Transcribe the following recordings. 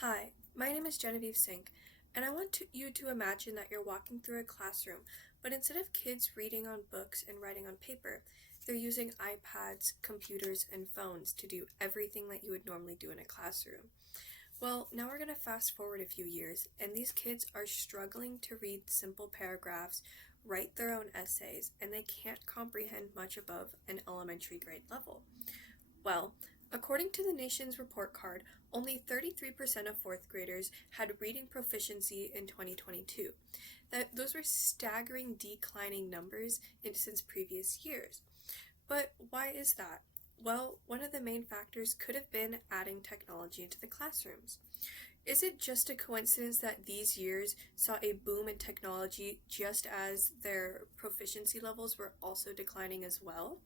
Hi, my name is Genevieve Sink, and I want you to imagine that you're walking through a classroom, but instead of kids reading on books and writing on paper, they're using iPads, computers, and phones to do everything that you would normally do in a classroom. Well, now we're going to fast forward a few years, and these kids are struggling to read simple paragraphs, write their own essays, and they can't comprehend much above an elementary grade level. Well, according to the nation's report card, only 33% of fourth graders had reading proficiency in 2022. Those were staggering declining numbers since previous years. But why is that? Well, one of the main factors could have been adding technology into the classrooms. Is it just a coincidence that these years saw a boom in technology just as their proficiency levels were also declining as well?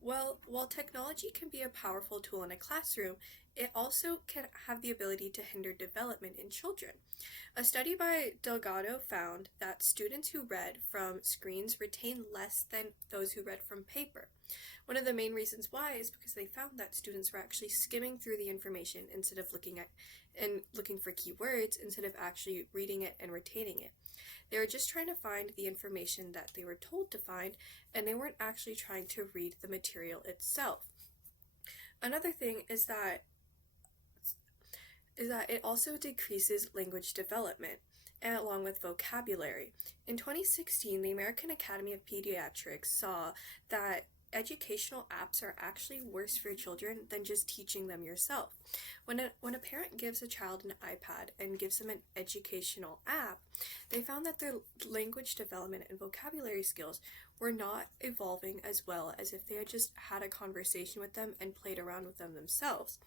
Well, while technology can be a powerful tool in a classroom, it also can have the ability to hinder development in children. A study by Delgado found that students who read from screens retain less than those who read from paper. One of the main reasons why is because they found that students were actually skimming through the information instead of looking for keywords instead of actually reading it and retaining it. They were just trying to find the information that they were told to find, and they weren't actually trying to read the material itself. Another thing is that it also decreases language development and along with vocabulary. In 2016, the American Academy of Pediatrics saw that educational apps are actually worse for children than just teaching them yourself. When a parent gives a child an iPad and gives them an educational app, they found that their language development and vocabulary skills were not evolving as well as if they had just had a conversation with them and played around with them themselves.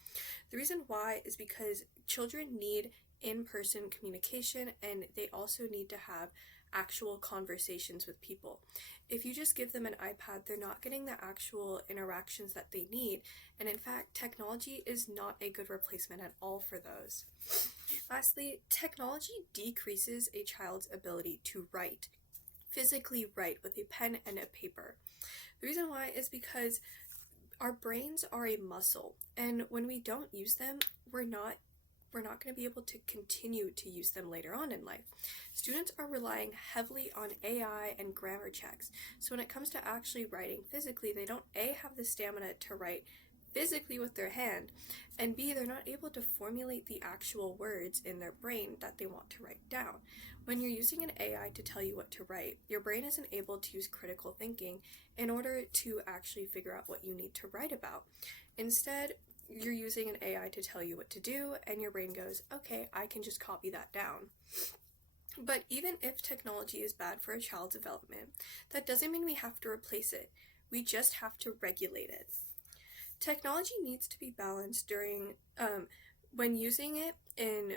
The reason why is because children need in-person communication, and they also need to have actual conversations with people. If you just give them an iPad, they're not getting the actual interactions that they need, and in fact, technology is not a good replacement at all for those. Lastly, technology decreases a child's ability to write, physically write with a pen and a paper. The reason why is because our brains are a muscle, and when we don't use them, we're not going to be able to continue to use them later on in life. Students are relying heavily on AI and grammar checks. So when it comes to actually writing physically, they don't A, have the stamina to write physically with their hand, and B, they're not able to formulate the actual words in their brain that they want to write down. When you're using an AI to tell you what to write, your brain isn't able to use critical thinking in order to actually figure out what you need to write about. Instead, you're using an AI to tell you what to do, and your brain goes, okay, I can just copy that down. But even if technology is bad for a child's development, that doesn't mean we have to replace it. We just have to regulate it. Technology needs to be balanced when using it in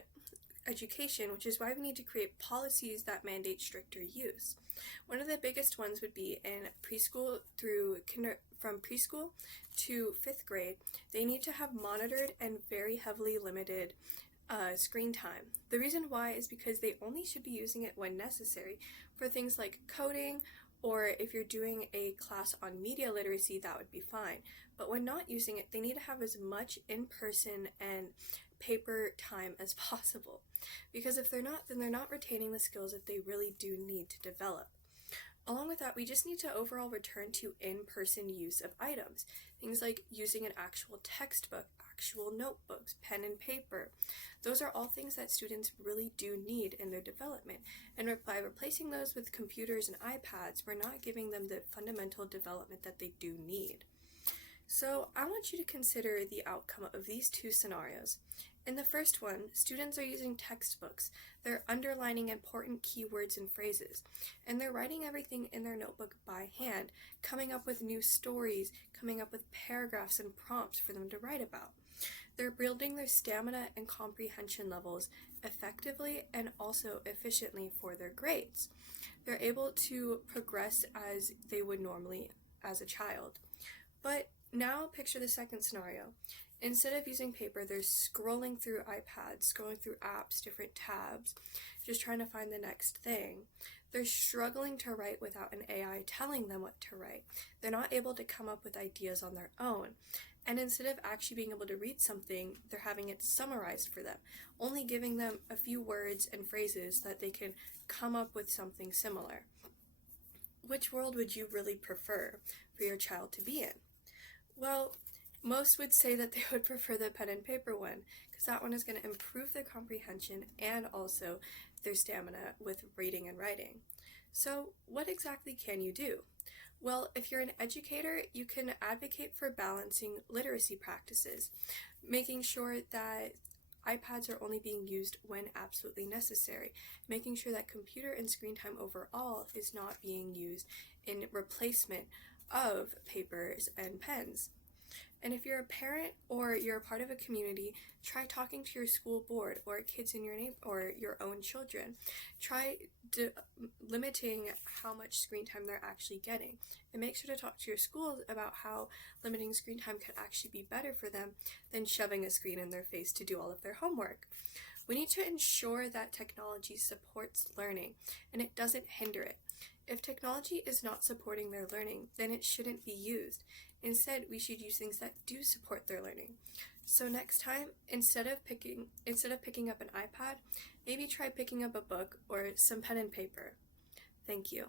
education, which is why we need to create policies that mandate stricter use. One of the biggest ones would be in preschool from preschool to 5th grade, they need to have monitored and very heavily limited screen time. The reason why is because they only should be using it when necessary for things like coding, or if you're doing a class on media literacy, that would be fine. But when not using it, they need to have as much in-person and paper time as possible. Because if they're not, then they're not retaining the skills that they really do need to develop. Along with that, we just need to overall return to in-person use of items. Things like using an actual textbook, actual notebooks, pen and paper. Those are all things that students really do need in their development. And by replacing those with computers and iPads, we're not giving them the fundamental development that they do need. So I want you to consider the outcome of these two scenarios. In the first one, students are using textbooks. They're underlining important keywords and phrases, and they're writing everything in their notebook by hand, coming up with new stories, coming up with paragraphs and prompts for them to write about. They're building their stamina and comprehension levels effectively and also efficiently for their grades. They're able to progress as they would normally as a child. But now picture the second scenario. Instead of using paper, they're scrolling through iPads, scrolling through apps, different tabs, just trying to find the next thing. They're struggling to write without an AI telling them what to write. They're not able to come up with ideas on their own. And instead of actually being able to read something, they're having it summarized for them, only giving them a few words and phrases that they can come up with something similar. Which world would you really prefer for your child to be in? Well, most would say that they would prefer the pen and paper one, because that one is going to improve their comprehension and also their stamina with reading and writing. So, what exactly can you do? Well, if you're an educator, you can advocate for balancing literacy practices, making sure that iPads are only being used when absolutely necessary, making sure that computer and screen time overall is not being used in replacement of papers and pens. And if you're a parent or you're a part of a community, try talking to your school board or kids in your or your own children. Try limiting how much screen time they're actually getting, and make sure to talk to your schools about how limiting screen time could actually be better for them than shoving a screen in their face to do all of their homework. We need to ensure that technology supports learning and it doesn't hinder it. If technology is not supporting their learning, then it shouldn't be used. Instead, we should use things that do support their learning. So next time, instead of picking up an iPad, maybe try picking up a book or some pen and paper. Thank you.